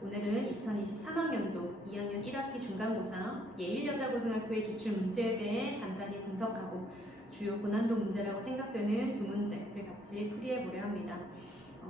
오늘은 2023학년도 2학년 1학기 중간고사 예일여자고등학교의 기출문제에 대해 간단히 분석하고 주요 고난도 문제라고 생각되는 두 문제를 같이 풀이해보려 합니다.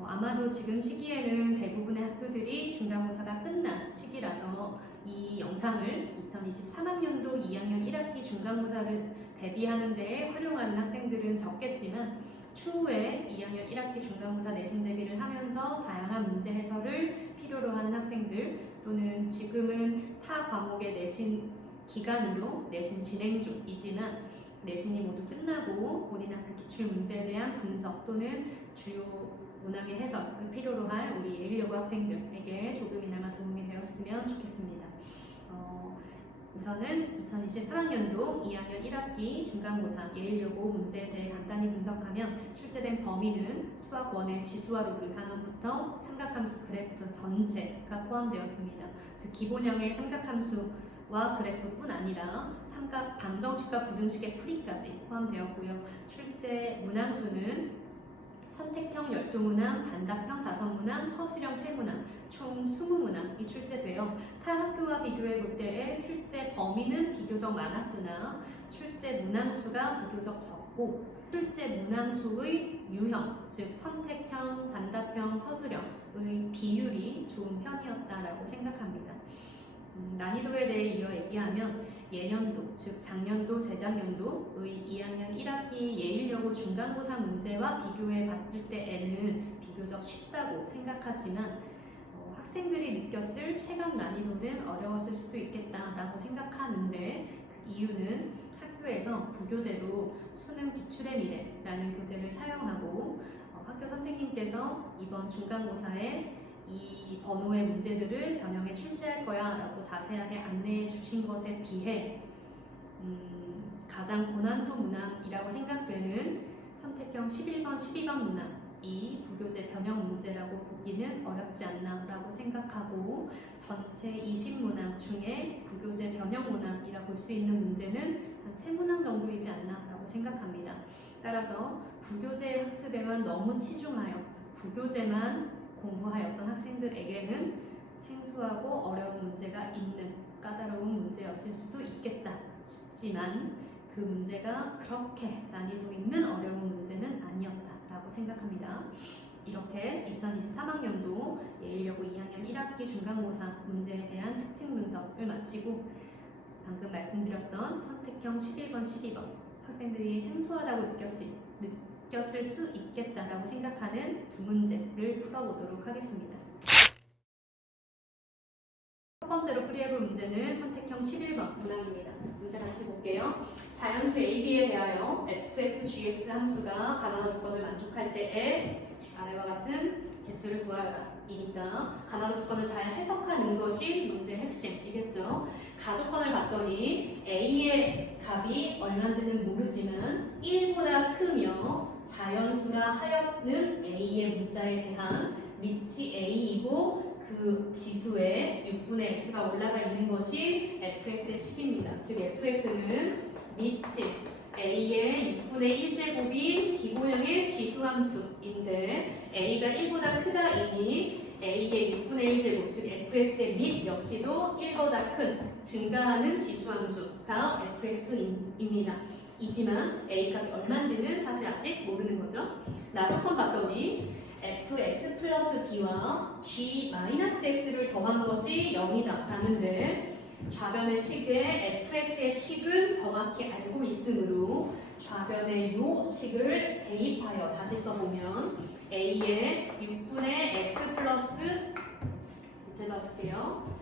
아마도 지금 시기에는 대부분의 학교들이 중간고사가 끝난 시기라서 이 영상을 2023학년도 2학년 1학기 중간고사를 대비하는 데에 활용하는 학생들은 적겠지만 추후에 2학년 1학기 중간고사 내신 대비를 하면서 다양한 문제 해설을 필요로 하는 학생들 또는 지금은 타 과목의 내신 기간으로 내신 진행 중이지만 내신이 모두 끝나고 본인 학교 기출 문제에 대한 분석 또는 주요 문항의 해설을 필요로 할 우리 예일여고 학생들에게 조금이나마 도움이 되었으면 좋겠습니다. 우선은 2023학년도 2학년 1학기 중간고사 예일여고 문제에 대해 간단히 분석하면 출제된 범위는 수학 1의 지수와 로그 단원부터 삼각함수 그래프 전체가 포함되었습니다. 즉 기본형의 삼각함수와 그래프뿐 아니라 삼각 방정식과 부등식의 풀이까지 포함되었고요. 출제 문항수는 선택형 12문항, 단답형 5문항, 서술형 3문항, 총 20문항이 출제되어 타 학교와 비교해 볼 때의 출제 범위는 비교적 많았으나 출제 문항수가 비교적 적고 출제 문항수의 유형, 즉 선택형, 단답형, 서술형의 비율이 좋은 편이었다라고 생각합니다. 난이도에 대해 이어 얘기하면 예년도, 즉 작년도, 재작년도의 2학년 1학기 예일여고 중간고사 문제와 비교해 봤을 때에는 비교적 쉽다고 생각하지만 학생들이 느꼈을 체감 난이도는 어려웠을 수도 있겠다라고 생각하는데 그 이유는 학교에서 부교재로 수능 기출의 미래라는 교재를 사용하고 학교 선생님께서 이번 중간고사에 이 번호의 문제들을 변형해 출제할 거야 라고 자세하게 안내해 주신 것에 비해 가장 고난도 문항이라고 생각되는 선택형 11번, 12번 문항이 부교재 변형 문제라고 보기는 어렵지 않나 라고 생각하고 전체 20문항 중에 부교재 변형 문항이라 볼 수 있는 문제는 한 3문항 정도이지 않나 라고 생각합니다. 따라서 부교재 학습에만 너무 치중하여 부교재만 공부하였던 학생들에게는 생소하고 어려운 문제가 있는 까다로운 문제였을 수도 있겠다 싶지만 그 문제가 그렇게 난이도 있는 어려운 문제는 아니었다라고 생각합니다. 이렇게 2023학년도 예일여고 2학년 1학기 중간고사 문제에 대한 특징 분석을 마치고 방금 말씀드렸던 선택형 11번, 12번 학생들이 생소하다고 느꼈을 수 있겠다라고 생각하는 두 문제를 풀어보도록 하겠습니다. 첫 번째로 풀이해볼 문제는 선택형 11번 문항입니다. 문제 같이 볼게요. 자연수 AB에 대하여 fx, gx 함수가 가나다 조건을 만족할 때에 아래와 같은 개수를 구하라 이니까 가나다 조건을 잘 해석하는 것이 문제의 핵심이겠죠. 가조건을 봤더니 A의 값이 얼마인지는 모르지만 1보다 크며 자연수라 하였는 A의 문자에 대한 밑이 A이고 그 지수에 6분의 x가 올라가 있는 것이 fx의 식입니다. 즉 fx는 밑이 a의 6분의 1제곱이 기본형의 지수함수인데 a가 1보다 크다이니 a의 6분의 1제곱 즉 fx의 밑 역시도 1보다 큰 증가하는 지수함수가 fx입니다. 이지만 a 값이 얼마인지는 사실 아직 모르는 거죠. 나조건 봤더니 fx 플러스 b와 g 마이너스 x를 더한 것이 0이다 라는데 좌변의 식에 fx의 식은 정확히 알고 있으므로 좌변의 요 식을 대입하여 다시 써보면 a의 6분의 x 플러스 밑에다 쓸게요.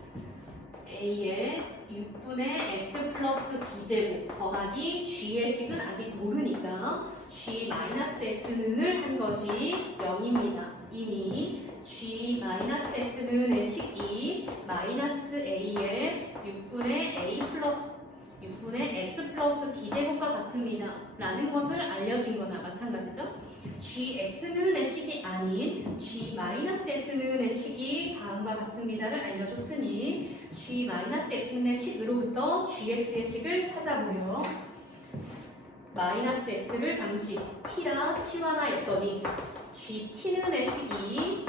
a의 6분의 x 플러스 b제곱 더하기 g의 식은 아직 모르니까 g 마이너스 x는을 한 것이 0입니다. 이니 g 마이너스 x는의 식이 마이너스 a의 6분의 x 플러스 b제곱과 같습니다. 라는 것을 알려준 거나 마찬가지죠. gx는의 식이 아닌 g 마이너스 x는의 식이 다음과 같습니다를 알려줬으니 g 마이너스 x는의 식으로부터 gx의 식을 찾아보려 마이너스 x를 잠시 t라 치환하였더니 gt는의 식이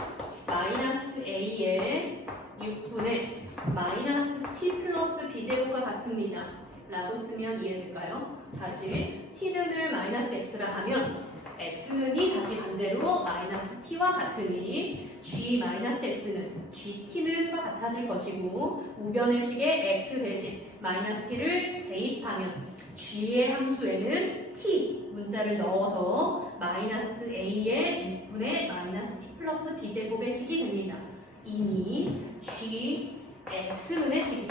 마이너스 a의 6 마이너스 t 플러스 b제곱과 같습니다. 라고 쓰면 이해될까요? 다시 t는을 마이너스 x라 하면 x는이 다시 반대로 마이너스 t와 같으니 g 마이너스 x는 gt는과 같아질 것이고 우변의 식에 x 대신 마이너스 t를 대입하면 g의 함수에는 t 문자를 넣어서 마이너스 a의 6분의 마이너스 t 플러스 b제곱의 식이 됩니다. 이니 g x는의 식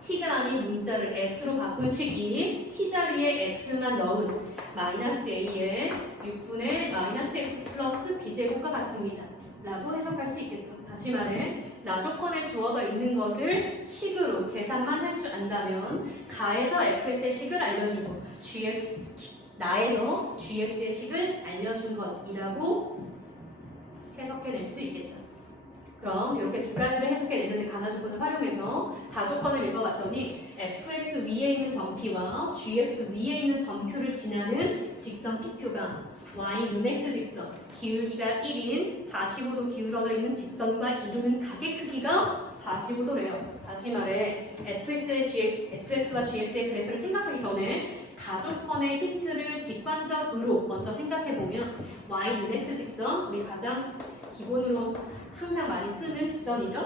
t가 아닌 문자를 x로 바꾼 식이 t 자리에 x만 넣은 마이너스 a의 6분의 마이너스 x 플러스 b제곱과 같습니다. 라고 해석할 수 있겠죠. 다시 말해 나조건에 주어져 있는 것을 식으로 계산만 할 줄 안다면 가에서 fx의 식을 알려주고 나에서 gx의 식을 알려준 것이라고 해석해낼 수 있겠죠. 그럼 이렇게 두 가지를 해석해내는데 가나 조건을 활용해서 다조건을 읽어봤더니 fx 위에 있는 점 p와 gx 위에 있는 점 q를 지나는 직선 pq가 y는 x 직선 기울기가 1인 45도 기울어져 있는 직선과 이루는 각의 크기가 45도래요. 다시 말해 fx와 gx의 그래프를 생각하기 전에 다조건의 힌트를 직관적으로 먼저 생각해보면 y는 x 직선 우리 가장 기본으로 항상 많이 쓰는 직선이죠.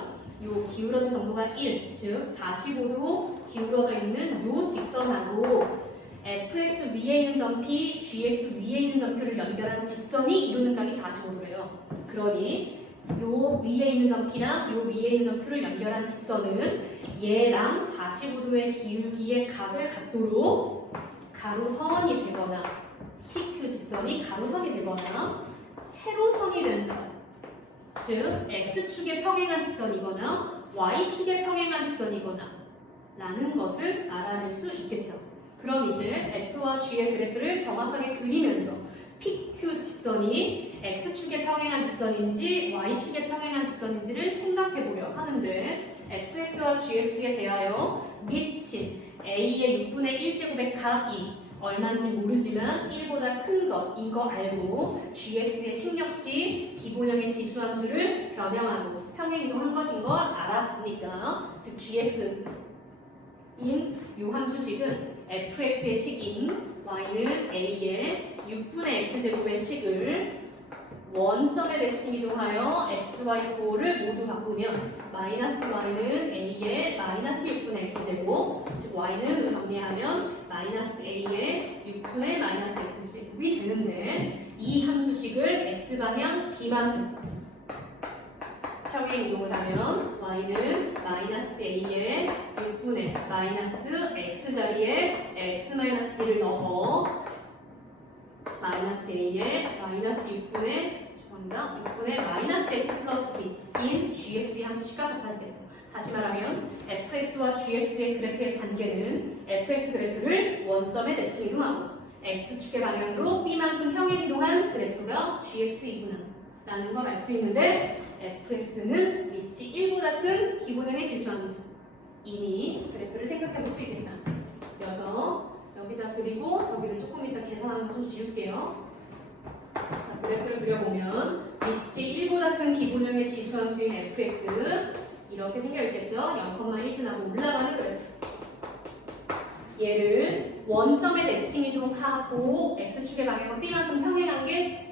요 기울어진 정도가 1, 즉 45도 기울어져 있는 요 직선하고 fx 위에 있는 점 p, gx 위에 있는 점 q를 연결한 직선이 이루는 각이 45도예요. 그러니 요 위에 있는 점 p랑 요 위에 있는 점 q를 연결한 직선은 얘랑 45도의 기울기의 각을 갖도록 가로선이 되거나 PQ 직선이 가로선이 되거나 세로선이 된다. 즉 x축에 평행한 직선이거나 y축에 평행한 직선이거나 라는 것을 알아낼 수 있겠죠. 그럼 이제 f와 g의 그래프를 정확하게 그리면서 PQ 직선이 x축에 평행한 직선인지 y축에 평행한 직선인지를 생각해 보려 하는데 fx와 gx에 대하여 미친 a의 6분의 1제곱의 각이 얼마인지 모르지만 1보다 큰 것, 이거 알고 gx의 식 역시 기본형의 지수함수를 변형하고 평행이동한 것인 걸 알았으니까 즉 gx인 이 함수식은 fx의 식인 y는 a의 6분의 x제곱의 식을 원점에 대칭이동하여 xy 구호를 모두 바꾸면 마이너스 y는 a의 마이너스 6분의 x제곱 즉 y는 정리하면 마이너스 a의 6분의 마이너스 x제곱이 되는데 이 함수식을 x방향 b만큼 평행 이동을 하면 y는 마이너스 a의 6분의 마이너스 x 자리에 x 마이너스 b를 넣어 마이너스 a의 마이너스 6분의 마이너스 x 플러스 b인 gx의 함수식과 같아지겠죠. 다시 말하면 fx와 gx의 그래프의 관계는 fx 그래프를 원점에 대칭 이동하고 x축의 방향으로 b만큼 평행 이동한 그래프가 gx이구나 라는 걸 알 수 있는데 fx는 밑이 1보다 큰 기본형의 지수함수 이니 그래프를 생각해 볼 수 있겠다. 그래서 여기다 그리고 저기를 조금 이따 계산하는 거 좀 지울게요. 자, 그래프를 그려보면 밑이 1보다 큰 기본형의 지수함수인 fx 이렇게 생겨있겠죠? 0,1 지나고 올라가는 그래프 얘를 원점에 대칭 이동하고 x축의 방향은 b만큼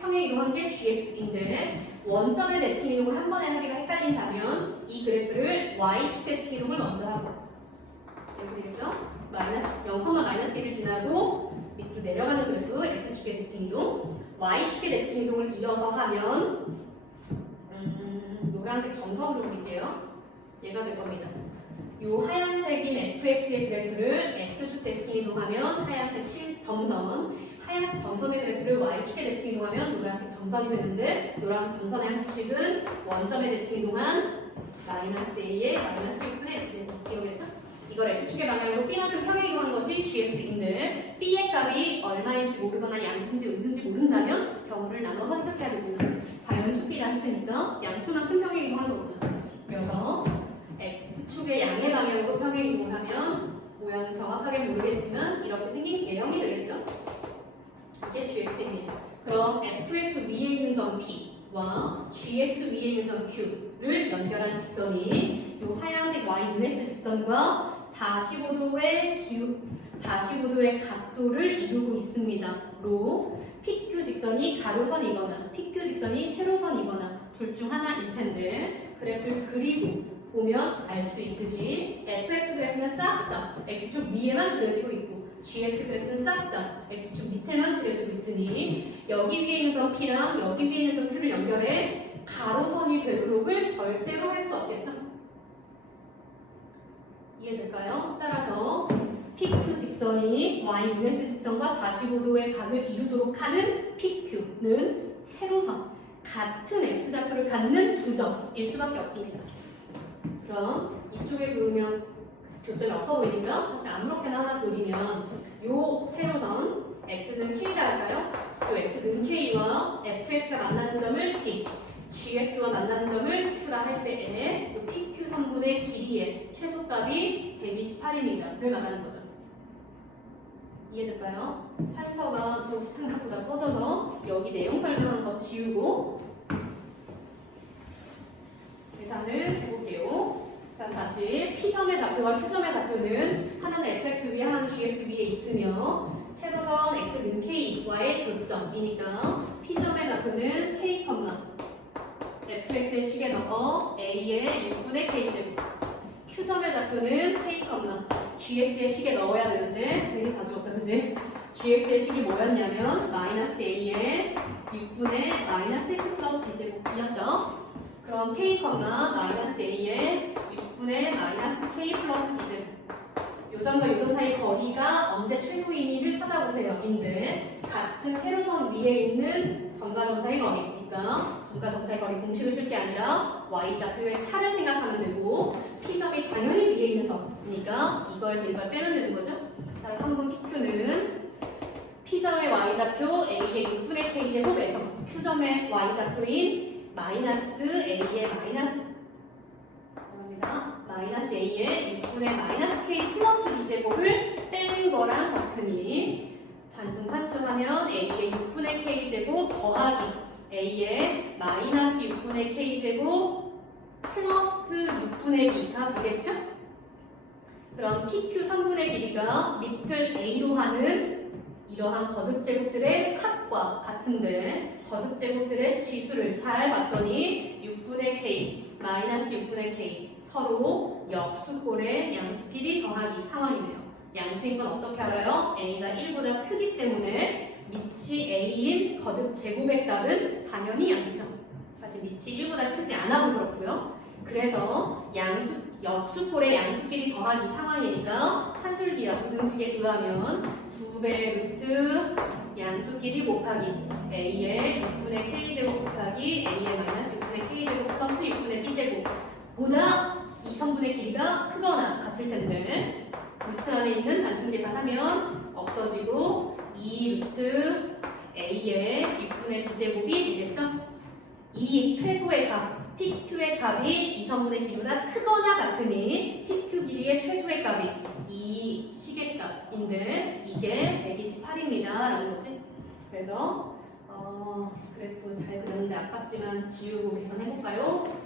평행 이동한 게 gx인데 원점에 대칭 이동을 한 번에 하기가 헷갈린다면 이 그래프를 y축 대칭 이동을 먼저 하고 이렇게 되겠죠? 0,-1을 지나고 밑으로 내려가는 그래프 x축의 대칭 이동 y축의 대칭 이동을 이어서 하면 노란색 점선으로 그릴게요. 얘가 될 겁니다. 요 하얀색인 fx의 그래프를 x축 대칭 이동하면 하얀색 점선 하얀색 점선의 그래프를 y축에 대칭 이동하면 노란색 점선이 되는데 노란색 점선의 함수식은 원점에 대칭 이동한 마이너스 a의 마이너스 6분의 x 이거겠죠? 이걸 x축의 방향으로 b만큼 평행 이동한 것이 gx인데 b의 값이 얼마인지 모르거나 양수인지 음수인지 모른다면 경우를 나눠서 생각해야 되지만 자연수 b라 했으니까 양수만큼 평행 이동한 거구나. 그래서 x축의 양의 방향으로 평행 이동을 하면 모양은 정확하게 모르겠지만 이렇게 생긴 개형이 되겠죠? 이게 gx입니다. 그럼 fx 위에 있는 점 p와 gx 위에 있는 점 q를 연결한 직선이 이 하얀색 y는 윤회스 직선과 45도의 각도를 이루고 있습니다. 로 PQ 직선이 가로선이거나 PQ 직선이 세로선이거나 둘 중 하나일 텐데 그래프를 그리고 보면 알 수 있듯이 fx 그래프는 싹 다 x축 위에만 그려지고 있고 gx 그래프는 싹 다 x축 밑에만 그려지고 있으니 여기 위에 있는 점 P랑 여기 위에 있는 점 Q를 연결해 가로선이 되도록을 절대로 할 수 없겠죠? 이해될까요? 따라서 PQ 직선이 y 윤회스 직선과 45도의 각을 이루도록 하는 PQ는 세로선, 같은 x좌표를 갖는 두 점일 수밖에 없습니다. 그럼 이쪽에 그으면 교점이 없어 보이니까 사실 아무렇게나 하나 그리면 요 세로선 x는 k라 할까요? 요 x는 k와 fx가 만나는 점을 p, gx와 만나는 점을 q라 할 때에 요 pq 선분의 길이의 최소값이 128입니다를 말하는 거죠. 이해될까요? 한서가 또 생각보다 커져서 여기 내용 설명한 거 지우고 계산을 해볼게요. 자, 다시 P점의 좌표와 Q점의 좌표는 하나는 fx 위에 하나는 gx 위에 있으며 세로선 x는 k와의 교점이니까 P점의 좌표는 k, fx의 식에 넣어 a의 6분의 k제곱 Q점의 좌표는 k, gx의 식에 넣어야 되는데 괜히 가져왔다 그지? gx의 식이 뭐였냐면 마이너스 a의 6분의 마이너스 x 플러스 b제곱이었죠? 그럼 k, 마이너스 a의 6분의 마이너스 k 플러스 b제곱 요점과 요점 사이 거리가 언제 최소이니를 찾아보세요. 인데 같은 세로선 위에 있는 점과 점 사이 거리니까 점과 점 사이 거리 공식을 쓸 게 아니라 y좌표의 차를 생각하면 되고 p점이 당연히 위에 있는 점이니까 이거에서 이걸 빼면 되는 거죠. 따라서 성분 PQ는 p점의 y좌표 a의 6분의 k제곱에서 q점의 y좌표인 마이너스 a의 마이너스 a의 6분의 마이너스 k 플러스 b제곱을 뺀 거랑 같으니 단순산수하면 a의 6분의 k제곱 더하기 a의 마이너스 6분의 k제곱 플러스 6분의 b가 되겠죠? 그럼 PQ 선분의 길이가 밑을 a로 하는 이러한 거듭제곱들의 합과 같은데 거듭제곱들의 지수를 잘 봤더니 6분의 k, 마이너스 6분의 k 서로 역수꼴의 양수끼리 더하기 상황이네요. 양수인 건 어떻게 알아요? a가 1보다 크기 때문에 밑이 a인 거듭제곱의 값은 당연히 양수죠. 사실 밑이 1보다 크지 않아도 그렇고요. 그래서 역수꼴의 양수끼리 더하기 상황이니까 산술기하 부등식에 의하면 2배 루트 양수끼리 곱하기 a의 6분의 k제곱 곱하기 a의 마이너스 6분의 k제곱 플러스 6분의 b제곱 보다 이 성분의 길이가 크거나 같을 텐데 루트 안에 있는 단순 계산하면 없어지고 2 루트 a의 6분의 b제곱이 되겠죠? 이 최소의 값 PQ의 값이 이 성분의 길이보다 크거나 같으니 PQ 길이의 최소의 값이 이 식의 값인데 이게 128입니다 라는 거지. 그래서 그래프 잘 그렸는데 아깝지만 지우고 계산해볼까요?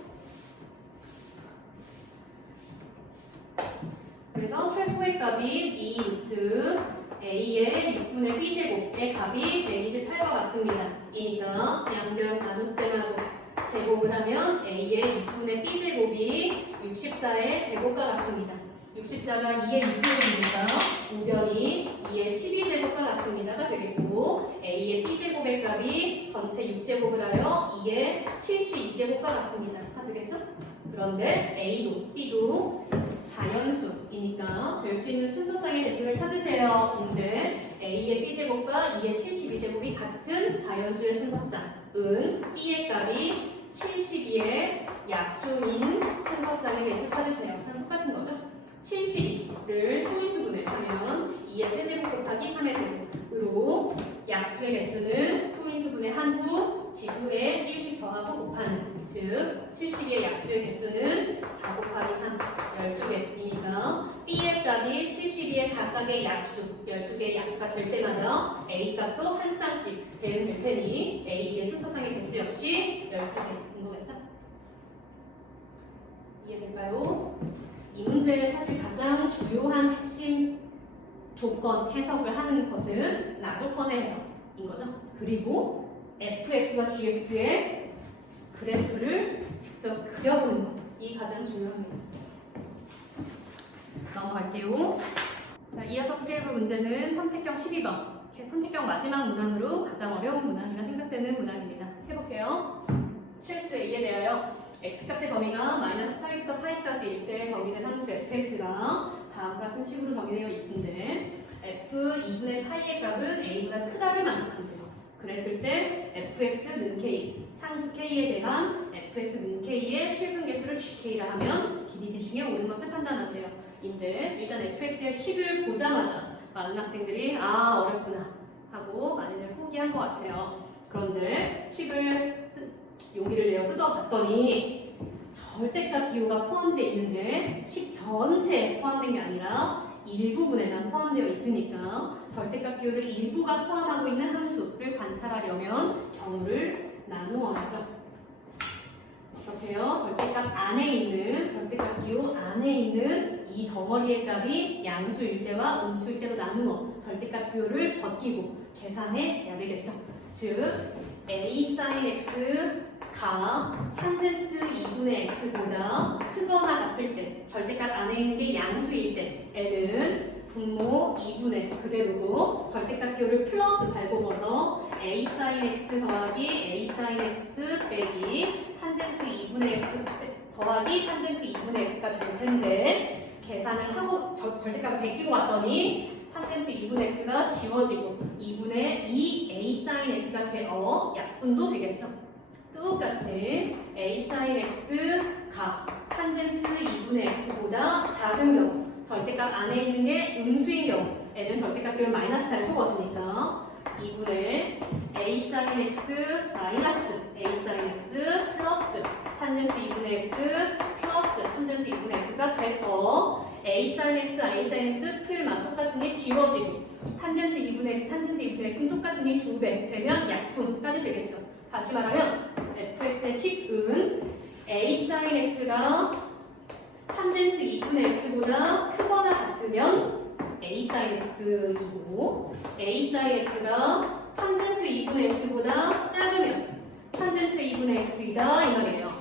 그래서 최소의 값이 2 루트 a의 6분의 b제곱의 값이 128과 같습니다. 이니까 양변 나눗셈하고 제곱을 하면 a의 6분의 b제곱이 64의 제곱과 같습니다. 64가 2의 6제곱이니까 우변이 2의 12제곱과 같습니다가 되겠고 a의 b제곱의 값이 전체 6제곱을 하여 2의 72제곱과 같습니다. 다 되겠죠? 그런데 a도 b도 자연수이니까 될 수 있는 순서상의 대수를 찾으세요. 인데 a의 b제곱과 2의 72제곱이 같은 자연수의 순서상은 b의 값이 72의 약수인 순서상의 대수 찾으세요. 그럼 똑같은 거죠? 72를 소인수분해 하면 2의 세제곱 곱하기 3의 제곱으로 약수의 개수는 소인수분해 한 후 지수에 1씩 더하고 곱하는 즉 72의 약수의 개수는 4 곱하기 3 12개이니까 B의 값이 72의 각각의 약수 12개의 약수가 될 때마다 A 값도 한 쌍씩 될 테니 A, B의 순서상의 개수 역시 12개인 거겠죠? 이해될까요? 이 문제 주요한 핵심 조건 해석을 하는 것은 나조건의 해석인 거죠. 그리고 fx와 gx의 그래프를 직접 그려보는 것. 이 가장 중요합니다. 넘어갈게요. 자, 이어서 풀이해볼 문제는 선택형 12번. 선택형 마지막 문항으로 가장 어려운 문항이라 생각되는 문항입니다. 해볼게요. 실수 A에 대하여 x값의 범위가 마이너스 파이부터 파이까지일 때 정의된 함수 fx가 다음과 같은 식으로 정의되어 있는데 f 2분의 파이의 값은 a보다 크다를 만족한대요. 그랬을 때 fx는 k, 상수 k에 대한 fx는 k의 실분 개수를 gk라 하면 기니지 중에 옳은 것을 판단하세요. 인데 일단 fx의 식을 보자마자 많은 학생들이 아 어렵구나 하고 많이들 포기한 것 같아요. 그런데 식을 용기를 내어 뜯어봤더니 절대값 기호가 포함되어 있는데 식 전체에 포함된 게 아니라 일부분에만 포함되어 있으니까 절대값 기호를 일부가 포함하고 있는 함수를 관찰하려면 경우를 나누어야죠. 이렇게요. 절대값 기호 안에 있는 이 덩어리의 값이 양수일 때와 음수일 때로 나누어 절대값 기호를 벗기고 계산해야 되겠죠. 즉 a sin x가 탄젠트 2분의 x보다 크거나 같을 때 절대값 안에 있는 게 양수일 때 n은 분모 2분의 그대로고 절대값 기호를 플러스 달고버서 a sin x 더하기 a sin x 빼기 탄젠트 2분의 x 더하기 탄젠트 2분의 x가 될 텐데 계산을 하고 절대값을 베끼고 왔더니 탄젠트 2분의 x가 지워지고 2분의 2 a sin x가 되어 약분도 되겠죠. 똑같이 a sin x가 탄젠트 2분의 x보다 작은 경우 절대값 안에 있는 게 음수인 경우 n은 절대값 기호를 마이너스 달고 벗으니까 2분의 a sin x 마이너스 a sin x 플러스 탄젠트 2분의 x 플러스 탄젠트 2분의 x가 되고 a sin x, a sin x 틀만 똑같은 게 지워지고 탄젠트 2분의 x, 탄젠트 2분의 x는 똑같은 게 2배 되면 약분까지 되겠죠. 다시 말하면 fx의 식은 a sin x가 탄젠트 2분의 x보다 크거나 같으면 a sin x이고 a sin x가 탄젠트 2분의 x보다 작으면 탄젠트 2분의 x이다 이 말이에요.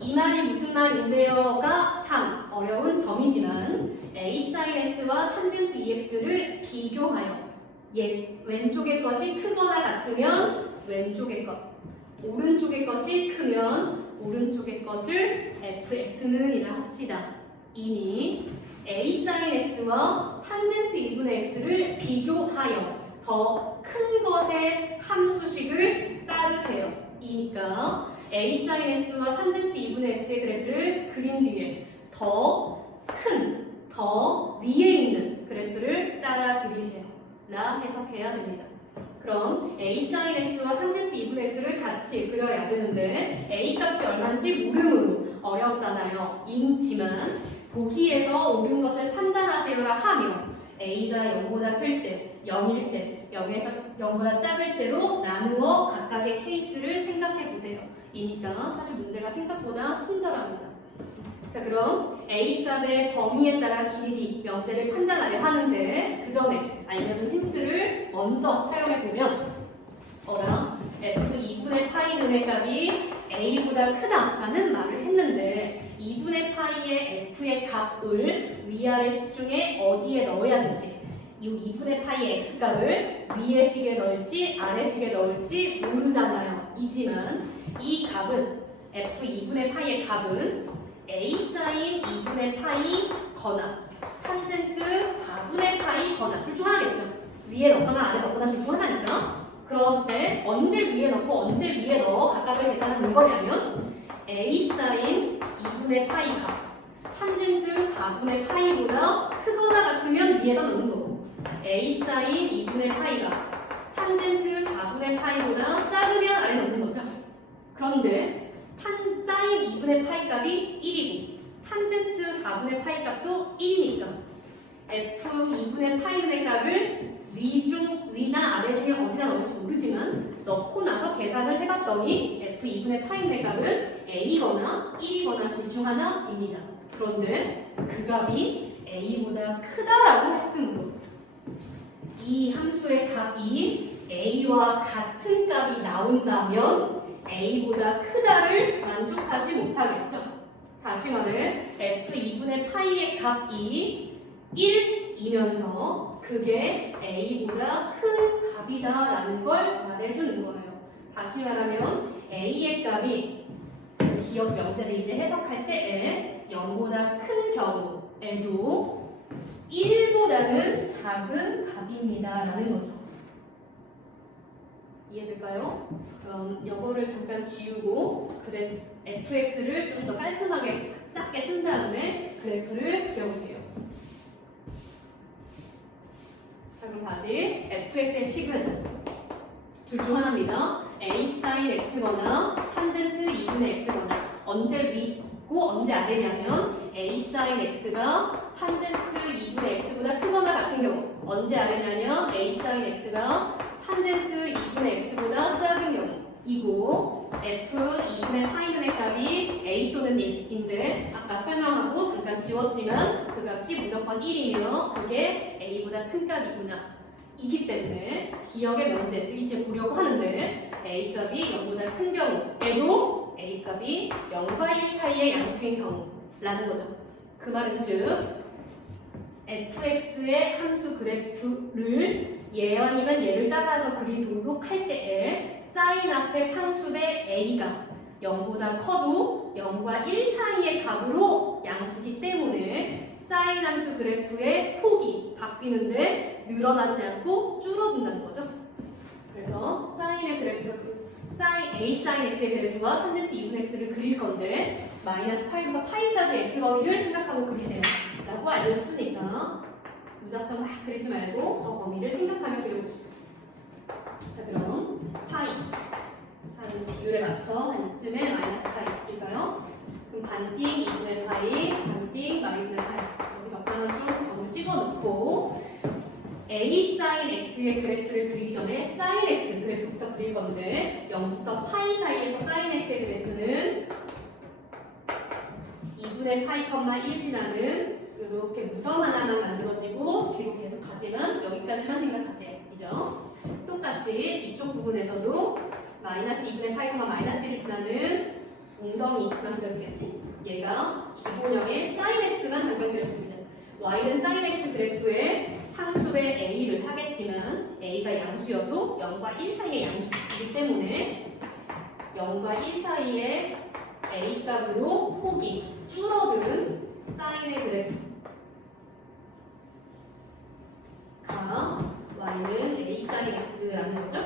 이 말이 무슨 말인데요가 참 어려운 점이지만 a sin x와 탄젠트 2x를 비교하여 왼쪽의 것이 크거나 같으면 왼쪽의 것, 오른쪽의 것이 크면 오른쪽의 것을 fx는 이라 합시다. 이니 a sin x와 탄젠트 2분의 x를 비교하여 더 큰 것의 함수식을 따르세요. 이니까 a sin x와 탄젠트 2분의 x의 그래프를 그린 뒤에 더 위에 있는 그래프를 따라 그리세요. 라 해석해야 됩니다. 그럼 a sin x와 탄젠트 2분의 x를 같이 그려야 되는데 a 값이 얼마인지 모르므로 어렵잖아요. 인지만 보기에서 옳은 것을 판단하세요라 하며 a가 0보다 클 때, 0일 때, 0에서 0보다 작을 때로 나누어 각각의 케이스를 생각해 보세요. 이니까 사실 문제가 생각보다 친절합니다. 자, 그럼 a 값의 범위에 따라 길이, 명제를 판단하려 하는데 그 전에 알려준 힌트를 먼저 사용해 보면 f 2분의 파이는 의 값이 a보다 크다라는 말을 했는데 2분의 파이의 f의 값을 위아래 식 중에 어디에 넣어야 되지? 이 2분의 파이의 x값을 위의 식에 넣을지 아래 식에 넣을지 모르잖아요. 이지만 이 값은 f 2분의 파이의 값은 a sin 2분의 파이 거나 탄젠트 4분의 파이 거나 둘 중 하나겠죠. 위에 넣거나 아래 넣거나 둘 중 하나니까. 그런데 언제 위에 넣고 언제 위에 넣어 각각을 계산하는 거냐면 a sin 2분의 파이가 탄젠트 4분의 파이보다 크거나 같으면 위에다 넣는 거고 a sin 2분의 파이가 탄젠트 4분의 파이보다 작으면 아래 넣는 거죠. 그런데 sin 2분의 파이 값이 1이고 탄젠트 4분의 파이 값도 1이니까 f 2분의 파이의 값을 위나 아래 중에 어디다 넣을지 모르지만 넣고 나서 계산을 해봤더니 f 2분의 파이의 값은 a거나 1이거나 둘 중 하나입니다. 그런데 그 값이 a보다 크다라고 했으므로 이 함수의 값이 a와 같은 값이 나온다면 a보다 크다를 만족하지 못하겠죠. 다시 말해 f2분의 파이의 값이 1이면서 그게 a보다 큰 값이다라는 걸 말해주는 거예요. 다시 말하면 a의 값이 기억 명세를 이제 해석할 때에 0보다 큰 경우에도 1보다는 작은 값입니다라는 거죠. 이해될까요? 그럼 이거를 잠깐 지우고 fx를 좀 더 깔끔하게 작게 쓴 다음에 그래프를 그려볼게요. 자, 그럼 다시 fx의 식은 둘 중 하나입니다. a sin x거나 탄젠트 2분의 x거나 언제 위고 언제 아래냐면 a sin x가 탄젠트 2분의 x보다 크거나 같은 경우 언제 아래냐면 a sin x가 탄젠트 2분의 x보다 작은 경우이고 f 2분의 파이분의 값이 a 또는 1인데 아까 설명하고 잠깐 지웠지만 그 값이 무조건 1이며 그게 a보다 큰 값이구나 이기 때문에 기억의 명제를 이제 보려고 하는데 a 값이 0보다 큰 경우에도 a 값이 0과 1 사이의 양수인 경우라는 거죠. 그 말은 즉 fx의 함수 그래프를 얘 아니면 얘를 따라서 그리도록 할 때에 사인 앞에 상수의 a가 0보다 커도 0과 1 사이의 값으로 양수기 때문에 사인 함수 그래프의 폭이 바뀌는데 늘어나지 않고 줄어든다는 거죠. 그래서 사인의 그래프, a sin x의 그래프와 탄젠트 2분의 x를 그릴 건데 마이너스 파이부터 파이까지 x 범위를 생각하고 그리세요 라고 알려줬으니까 무작정 막 그리지 말고 저 범위를 생각하며 그려보시죠. 자, 그럼 파이 한 비율에 맞춰 한 이쯤에 마이너스 파이일까요? 그럼 반띵 2분의 파이, 반띵 마이너스 파이 여기 적당한 좀 점을 찍어놓고 a sin x의 그래프를 그리기 전에 sin x 그래프부터 그릴 건데 0부터 파이 사이에서 sin x의 그래프는 2분의 파이, 1 지나는 이렇게 무덤 하나만 만들어지고 뒤로 계속 가지만 여기까지만 생각하세요. 그죠? 똑같이 이쪽 부분에서도 마이너스 2분의 파이, 마이너스 1이 지나는 웅덩이만 그려지겠지? 얘가 기본형의 sin x만 잠깐 그렸습니다. y는 sin x 그래프에 상수의 a를 하겠지만 a가 양수여도 0과 1 사이의 양수이기 때문에 0과 1 사이의 a 값으로 폭이 줄어드는 사인의 그래프가 y는 a sin x라는 거죠.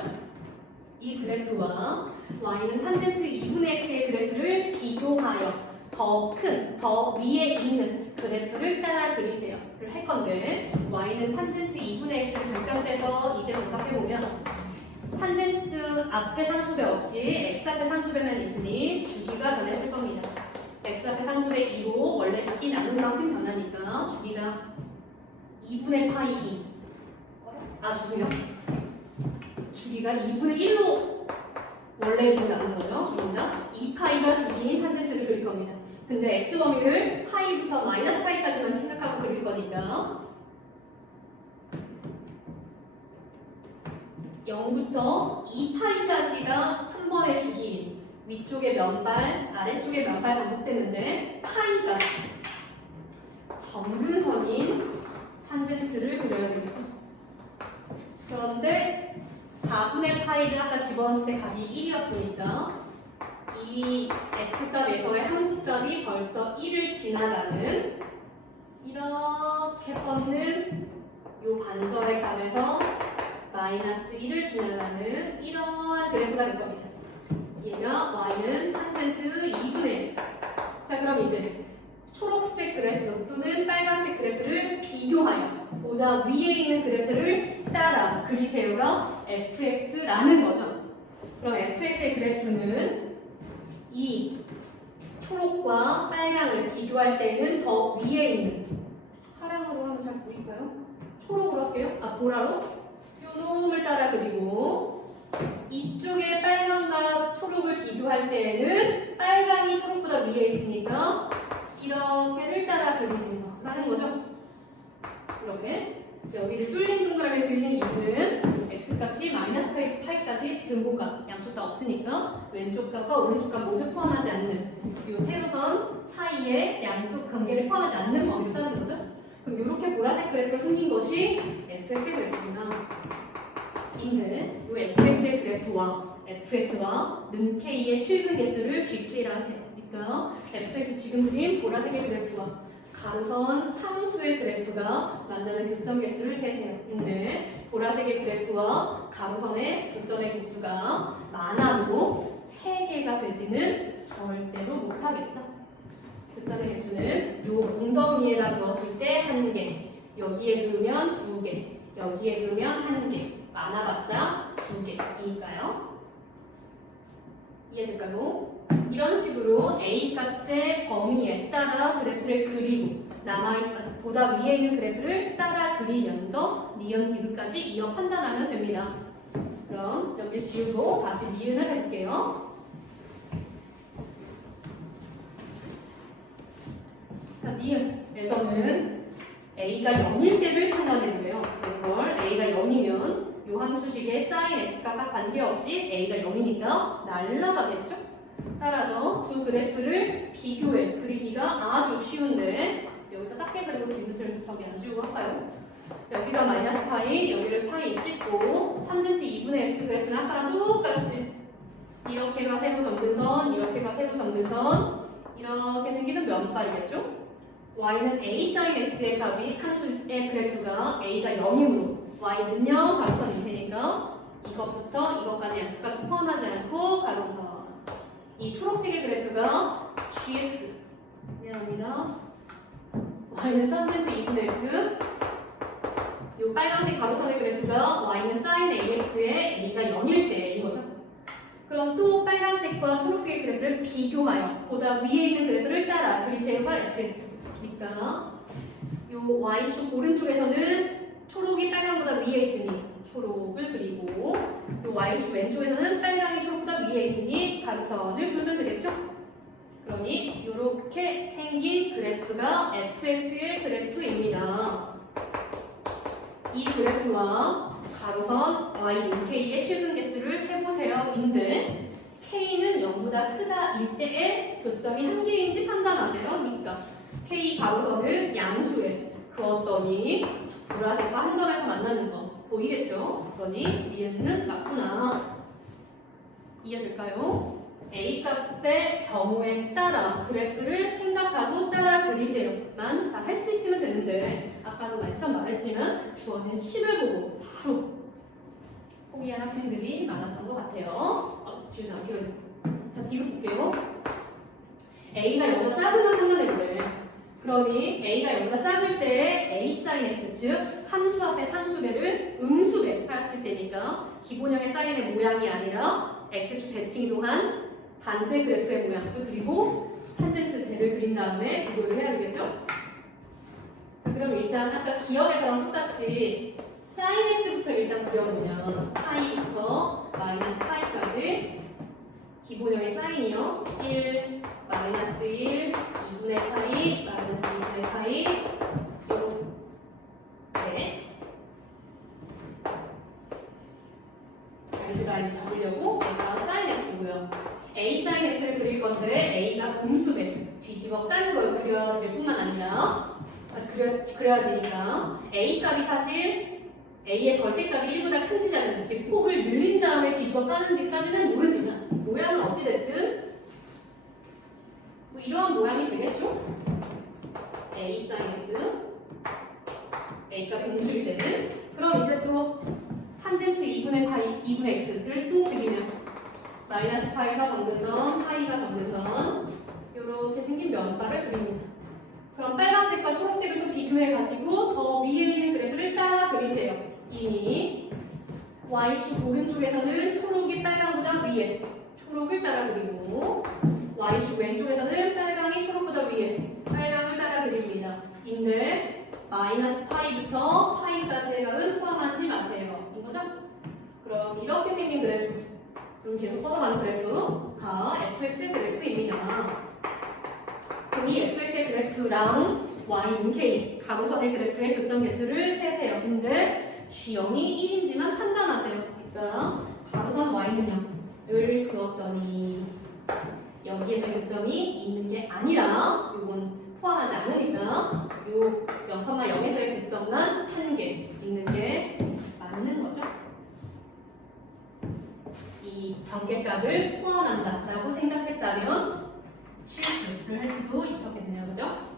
이 그래프와 y는 탄젠트 2분의 x의 그래프를 비교하여 더 큰, 더 위에 있는 그래프를 따라 그리세요를 할 건데 y는 탄젠트 2분의 x를 잠깐 빼서 이제 분석해보면 탄젠트 앞에 상수배 없이 x 앞에 상수배만 있으니 주기가 변했을 겁니다. x 앞에 상수배 2로 원래 주기 나눈 만큼 변하니까 주기가 2분의 파이 2 죄송해요. 주기가 2분의 1로 원래 주기 나눈 거죠. 죄송합니다. 2파이가 주기인 탄젠트를 그릴 겁니다. 근데 x 범위를 파이부터 마이너스 파이까지만 생각하고 그릴 거니까 0부터 2파이까지가 한 번의 주기 위쪽에 면발, 아래쪽에 면발 반복되는데 파이가 정근선인 탄젠트를 그려야 되겠죠. 그런데 4분의 파이를 아까 집어넣었을 때 값이 1이었으니까 이 x값에서의 함수값이 벌써 1을 지나가는 이렇게 뻗는 요 반절의 값에서 마이너스 1을 지나가는 이러한 그래프가 될 겁니다. 얘가 y는 탄젠트 2분의 x. 자, 그럼 이제 초록색 그래프 또는 빨간색 그래프를 비교하여 보다 위에 있는 그래프를 따라 그리세요가 fx라는 거죠. 그럼 fx의 그래프는 이 초록과 빨강을 비교할 때는 더 위에 있는 파랑으로 하면 잘 보일까요? 초록으로 할게요. 보라로 요 놈을 따라 그리고 이쪽에 빨강과 초록을 비교할 때는 빨강이 초록보다 위에 있으니까 이렇게를 따라 그리세요 라는 거죠. 이렇게 여기를 뚫린 동그라미 그리는 이유는 x값이 마이너스 8까지 등호가 양쪽 다 없으니까 왼쪽 값과 오른쪽 값 모두 포함하지 않는 이 세로선 사이에 양쪽 관계를 포함하지 않는 범위를 짜는 거죠. 그럼 이렇게 보라색 그래프가 생긴 것이 fx의 그래프구나. 인데 이 fx의 그래프와 fx와 는 k의 실근 개수를 gk라 하세요. 그러니까 fx 지금 그린 보라색의 그래프와 가로선 상수의 그래프가 만나는 교점 개수를 세세요. 근데 보라색의 그래프와 가로선의 교점의 개수가 많아도 3개가 되지는 절대로 못하겠죠. 교점의 개수는 요 엉덩이에다 넣었을 때 1개, 여기에 그으면 2개, 여기에 그으면 1개, 많아봤자 2개이니까요. 이해될까요? 이런 식으로 A 값의 범위에 따라 그래프를 그리고 보다 위에 있는 그래프를 따라 그리면서 니은 디귿까지 이어 판단하면 됩니다. 그럼 여기 지우고 다시 니은을 해볼게요. 자, 니은에서는 A가 0일 때를 판단해보래요. 이걸 A가 0이면 이 함수식의 sin x값과 관계없이 A가 0이니까 날라가겠죠? 따라서 두 그래프를 비교해 그리기가 아주 쉬운데 여기다 작게 그리고 디귿을 저기 안 지우고 할까요? 여기가 마이너스 파이, 여기를 파이 찍고 탄젠트 2분의 x 그래프는 아까랑 똑같이 이렇게가 세부 점근선, 이렇게가 세부 점근선 이렇게 생기는 면발이겠죠? y는 a sin x의 값이 함수의 그래프가 a가 0이므로 y는요 가로선 밑에니까 이것부터 이것까지 양값을 포함하지 않고 가로선 이 초록색의 그래프가 gx 미안합니다. y는 탄젠트 2분의 x 이 빨간색 가로선의 그래프가 y는 sin ax의 a가 0일 때인 거죠. 그럼 또 빨간색과 초록색의 그래프를 비교하여 보다 위에 있는 그래프를 따라 그리세요가 fx 그러니까 이 y축 오른쪽에서는 초록이 빨간보다 위에 있으니 초록을 그리고 이 y축 왼쪽에서는 빨강이 초록보다 위에 있으니 가로선을 그리면 되겠죠? 그러니 이렇게 생긴 그래프가 fx의 그래프입니다. 이 그래프와 가로선 y는 k의 실근 개수를 세보세요. 인데 k는 0보다 크다 일 때의 교점이 한 개인지 판단하세요. 그러니까 k 가로선을 양수에 그었더니 보라색과 한 점에서 만나는 거 보이겠죠? 그러니 니은은 맞구나. 이해될까요? A 값의 경우에 따라 그래프를 생각하고 따라 그리세요만 잘 할 수 있으면 되는데 아까도 처음 말했지만 주어진 식을 보고 바로 포기한 학생들이 많았던 것 같아요. 지우지 않기로 했고. 자, 디귿 볼게요. A가 0보다 작으면 판단해보래. 그러니 A가 0보다 작을 때 A sin x 즉 함수 앞에 상수배를 음수배 했을 때니까 기본형의 사인의 모양이 아니라 x축 대칭 이동한 반대 그래프의 모양을 그리고 탄젠트 쟤를 그린 다음에 비교를 해야 되겠죠? 자, 그럼 일단 아까 기억에서랑 똑같이 sin x부터 일단 그려보면 파이부터 마이너스 파이까지 기본형의 사인이요 1, 마이너스 1, 2분의 파이, 마이너스 2분의 파이 네. 가이드라인 잡으려고 얘가 sin x고요. a sin x를 그릴 건데 a가 음수배 뒤집어 딴 걸 그려야 될 뿐만 아니라 그려야 되니까 a 값이 사실 a의 절대값이 1보다 큰지 작은지 폭을 늘린 다음에 뒤집어 까는지까지는 모르지만 모양은 어찌됐든 뭐 이러한 모양이 되겠죠? a sin x a 값이 음수일 때는 그럼 이제 또 탄젠트 2분의 파이, 2분의 x를 또 그리면 마이너스 파이가 점근선, 파이가 점근선 이렇게 생긴 면발을 그립니다. 그럼 빨간색과 초록색을 또 비교해가지고 더 위에 있는 그래프를 따라 그리세요. 이미 y축 오른쪽에서는 초록이 빨강보다 위에 초록을 따라 그리고 y축 왼쪽에서는 빨강이 초록보다 위에 빨강을 따라 그립니다. 인데 마이너스 파이부터 파이까지의 값은 포함하지 마세요. 이거죠? 그럼 이렇게 생긴 그래프 그럼 계속 뻗어가는 그래프가 fx의 그래프입니다. 그럼 이 fx의 그래프랑 y는 k, 가로선의 그래프의 교점 개수를 세세요. 근데 G0이 1인지만 판단하세요. 그러니까 가로선 y는 0을 그었더니 여기에서 교점이 있는 게 아니라 이건 포함하지 않으니까 요 0,0에서의 교점만 한 개 있는 게 맞는 거죠. 이 경계값을 포함한다 라고 생각했다면 실수를 할 수도 있었겠네요. 그죠?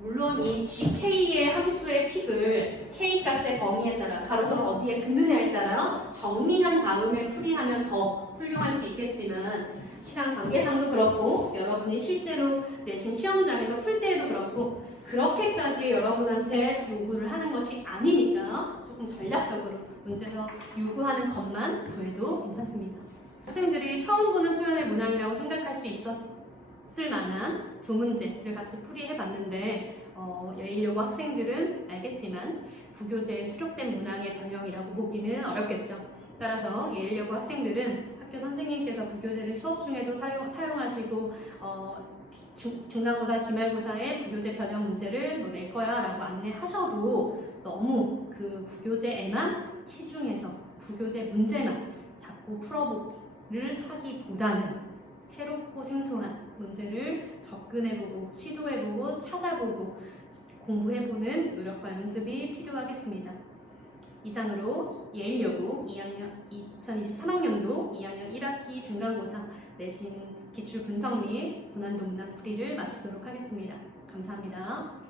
물론 이 GK의 함수의 식을 K 값의 범위에 따라 가로선 어디에 긋느냐에 따라 정리한 다음에 풀이하면 더 훌륭할 수 있겠지만 시간 관계상도 그렇고 여러분이 실제로 내신 시험장에서 풀 때에도 그렇고 그렇게까지 여러분한테 요구를 하는 것이 아니니까 조금 전략적으로 문제에서 요구하는 것만 구해도 괜찮습니다. 학생들이 처음 보는 표현의 문항이라고 생각할 수 있었을 만한 두 문제를 같이 풀이해 봤는데 예일여고 학생들은 알겠지만 부교재에 수록된 문항의 변형이라고 보기는 어렵겠죠. 따라서 예일여고 학생들은 학교 선생님께서 부교재를 수업 중에도 사용하시고 중간고사, 기말고사에 부교재 변형 문제를 낼 거야 라고 안내하셔도 너무 그 부교재에만 치중해서 부교재 문제만 자꾸 풀어보기를 하기보다는 새롭고 생소한 문제를 접근해보고 시도해보고 찾아보고 공부해보는 노력과 연습이 필요하겠습니다. 이상으로 예일여고 2023학년도 2학년 1학기 중간고사 내신 기출 분석 및 고난도 문항 풀이를 마치도록 하겠습니다. 감사합니다.